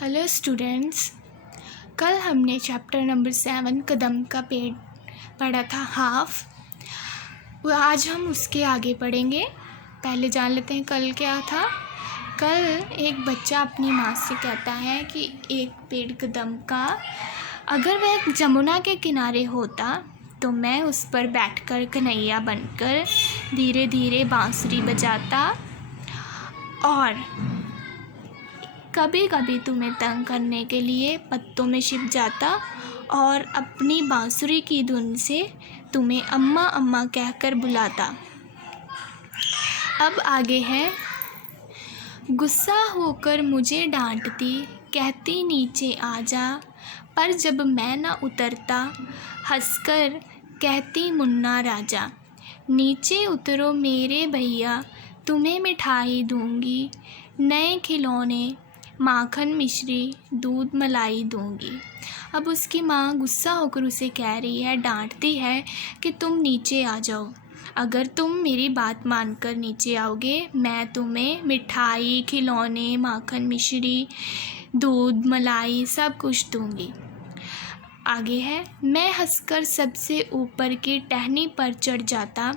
Hello students, कल हमने chapter number 7 कदम का पेड़ पढ़ा था हाफ। वो आज हम उसके आगे पढ़ेंगे। पहले जान लेते हैं कल क्या था। कल एक बच्चा अपनी माँ से कहता है कि एक पेड़ कदम का अगर वह जमुना के किनारे होता तो मैं उस पर बैठकर कन्हैया बनकर धीरे धीरे बांसुरी बजाता और कभी कभी तुम्हें तंग करने के लिए पत्तों में छिप जाता और अपनी बांसुरी की धुन से तुम्हें अम्मा अम्मा कहकर बुलाता। अब आगे है, गुस्सा होकर मुझे डांटती, कहती नीचे आ जा, पर जब मैं ना उतरता हंसकर कहती मुन्ना राजा। नीचे उतरो मेरे भैया, तुम्हें मिठाई दूंगी, नए खिलौने, माखन मिश्री, दूध मलाई दूंगी। अब उसकी माँ गुस्सा होकर उसे कह रही है, डांटती है कि तुम नीचे आ जाओ। अगर तुम मेरी बात मानकर नीचे आओगे मैं तुम्हें मिठाई, खिलौने, माखन मिश्री, दूध मलाई सब कुछ दूंगी। आगे है, मैं हंसकर सबसे ऊपर की टहनी पर चढ़ जाता,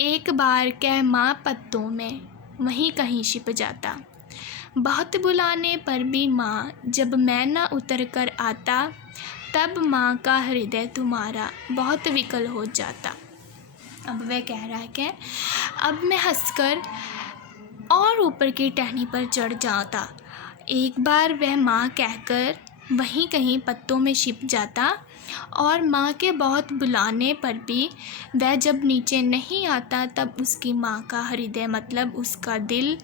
एक बार कह माँ पत्तों में वहीं कहीं छिप जाता। बहुत बुलाने पर भी माँ जब मैं ना उतर कर आता, तब माँ का हृदय तुम्हारा बहुत विकल हो जाता। अब वह कह रहा है कि अब मैं हंसकर और ऊपर की टहनी पर चढ़ जाता, एक बार वह माँ कहकर वहीं कहीं पत्तों में छिप जाता और माँ के बहुत बुलाने पर भी वह जब नीचे नहीं आता तब उसकी माँ का हृदय मतलब उसका दिल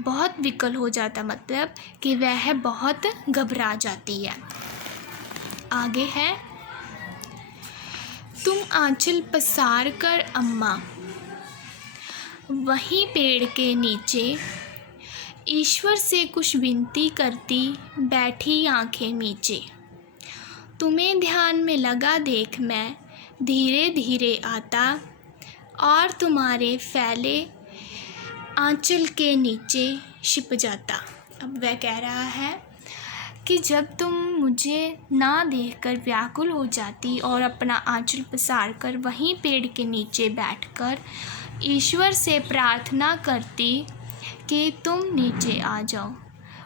बहुत विकल हो जाता, मतलब कि वह बहुत घबरा जाती है। आगे है, तुम आंचल पसार कर अम्मा वहीं पेड़ के नीचे ईश्वर से कुछ विनती करती बैठी आंखें नीचे। तुम्हें ध्यान में लगा देख मैं धीरे धीरे आता और तुम्हारे फैले आंचल के नीचे छिप जाता। अब वह कह रहा है कि जब तुम मुझे ना देखकर व्याकुल हो जाती और अपना आंचल पसार कर वहीं पेड़ के नीचे बैठकर ईश्वर से प्रार्थना करती कि तुम नीचे आ जाओ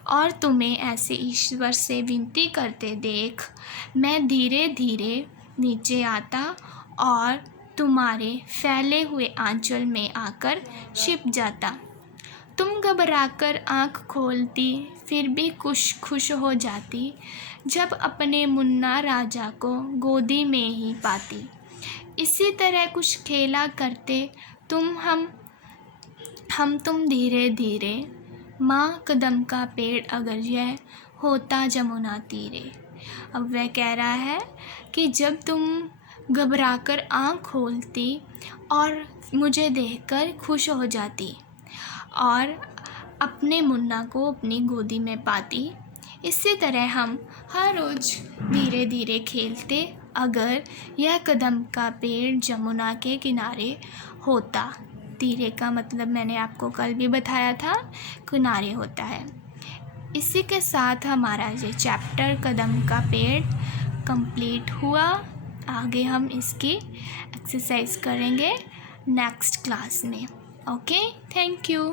और तुम्हें ऐसे ईश्वर से विनती करते देख मैं धीरे धीरे नीचे आता और तुम्हारे फैले हुए आंचल में आकर छिप जाता। तुम घबराकर आँख खोलती फिर भी खुश हो जाती जब अपने मुन्ना राजा को गोदी में ही पाती। इसी तरह कुछ खेला करते तुम धीरे धीरे, माँ कदम का पेड़ अगर यह होता जमुना तीरे। अब वह कह रहा है कि जब तुम घबराकर आँख खोलती और मुझे देखकर खुश हो जाती और अपने मुन्ना को अपनी गोदी में पाती, इसी तरह हम हर रोज़ धीरे धीरे खेलते अगर यह कदम का पेड़ जमुना के किनारे होता। तीरे का मतलब मैंने आपको कल भी बताया था, किनारे होता है। इसी के साथ हमारा ये चैप्टर कदम का पेड़ कंप्लीट हुआ। आगे हम इसकी एक्सरसाइज करेंगे नेक्स्ट क्लास में। Okay, thank you.